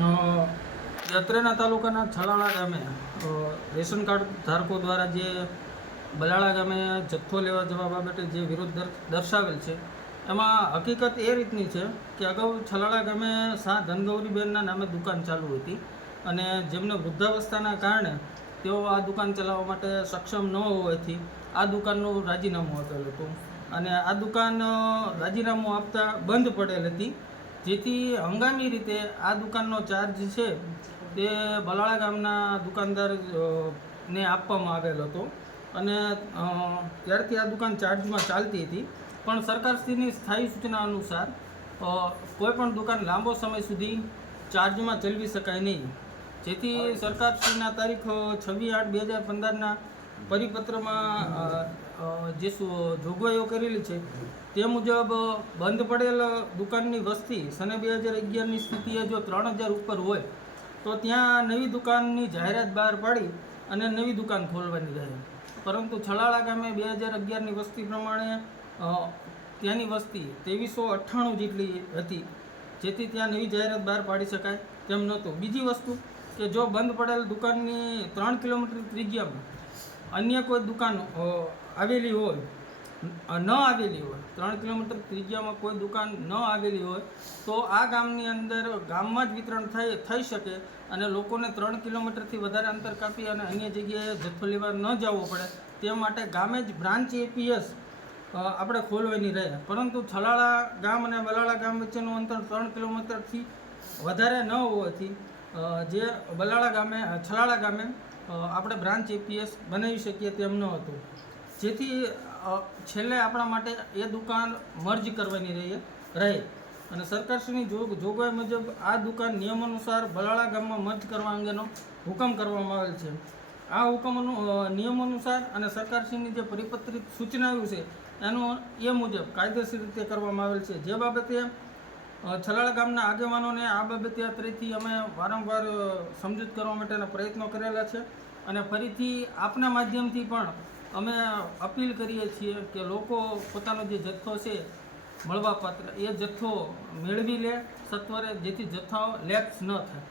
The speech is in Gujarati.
અત્રેના તાલુકાના છલાળા ગામે રેશન કાર્ડ ધારકો દ્વારા જે બલાળા ગામે જથ્થો લેવા જવા બાબતે જે વિરોધ દર્શાવેલ છે, એમાં હકીકત એ રીતની છે કે અગાઉ છલાળા ગામે શાહ ધનગૌરીબેનના નામે દુકાન ચાલુ હતી અને જેમને વૃદ્ધાવસ્થાના કારણે તેઓ આ દુકાન ચલાવવા માટે સક્ષમ ન હોવાથી આ દુકાનનું રાજીનામું આપેલ હતું અને આ દુકાન રાજીનામું આપતા બંધ પડેલ હતી, જેથી હંગામી રીતે આ દુકાનનો ચાર્જ છે તે બલાળા ગામના દુકાનદાર ને આપવામાં આવેલ હતો અને ત્યારથી આ દુકાન ચાર્જમાં ચાલતી હતી. પણ સરકારશ્રીની સ્થાયી સૂચના અનુસાર કોઈ પણ દુકાન લાંબો સમય સુધી ચાર્જમાં ચલાવી શકાય નહીં, જેથી સરકારશ્રીના તારીખ 26/8/2015ના પરિપત્રમાં જે જોગવાઈઓ કરેલી છે તે મુજબ બંધ પડેલ દુકાનની વસ્તી સને 2011ની સ્થિતિએ જો 3000 ઉપર હોય તો ત્યાં નવી દુકાનની જાહેરાત બહાર પાડી અને નવી દુકાન ખોલવાની રહે. પરંતુ છલાળા ગામે 2011ની વસ્તી પ્રમાણે ત્યાંની વસ્તી 2398 જેટલી હતી, જેથી ત્યાં નવી જાહેરાત બહાર પાડી શકાય તેમ નહોતું. બીજી વસ્તુ કે જો બંધ પડેલ દુકાનની 3 કિલોમીટર ત્રિજ્યામાં અન્ય કોઈ દુકાન આવેલી હોય, 3 કિલોમીટર ત્રિજ્યામાં કોઈ દુકાન ન આવેલી હોય તો આ ગામની અંદર ગામમાં જ વિતરણ થઈ શકે અને લોકોને 3 કિલોમીટરથી વધારે અંતર કાપી અને અન્ય જગ્યાએ જથ્થો લેવા ન જવો પડે તે માટે ગામે જ બ્રાન્ચ એપીએસ આપણે ખોલવાની રહે. પરંતુ છલાળા ગામ અને બલાળા ગામ વચ્ચેનું અંતર 3 કિલોમીટરથી વધારે ન હોવાથી જે છલાળા ગામે આપણે બ્રાન્ચ એપીએસ બનાવી શકીએ તેમ ન હતું, જેથી છેલ્લે આપણા માટે એ દુકાન મર્જ કરવાની રહે અને સરકારશ્રીની જોગવાઈ મુજબ આ દુકાન નિયમાનુસાર બલાળા ગામમાં મર્જ કરવા અંગેનો હુકમ કરવામાં આવેલ છે. આ હુકમનું નિયમાનુસાર અને સરકારશ્રીની જે પરિપત્રિત સૂચનાઓ છે એનું એ મુજબ કાયદેસર રીતે કરવામાં આવેલ છે, જે બાબતે છલાળા ગામના આગેવાનોને આ બાબતે અત્રેથી અમે વારંવાર સમજૂત કરવા માટેના પ્રયત્નો કરેલા છે અને ફરીથી આપના માધ્યમથી પણ અમે અપીલ કરીએ છીએ કે લોકો પોતાનો જે જથ્થો છે મળવાપાત્ર એ જથ્થો મેળવી લે સત્વરે, જેથી જથ્થો લેપ્સ ન થાય.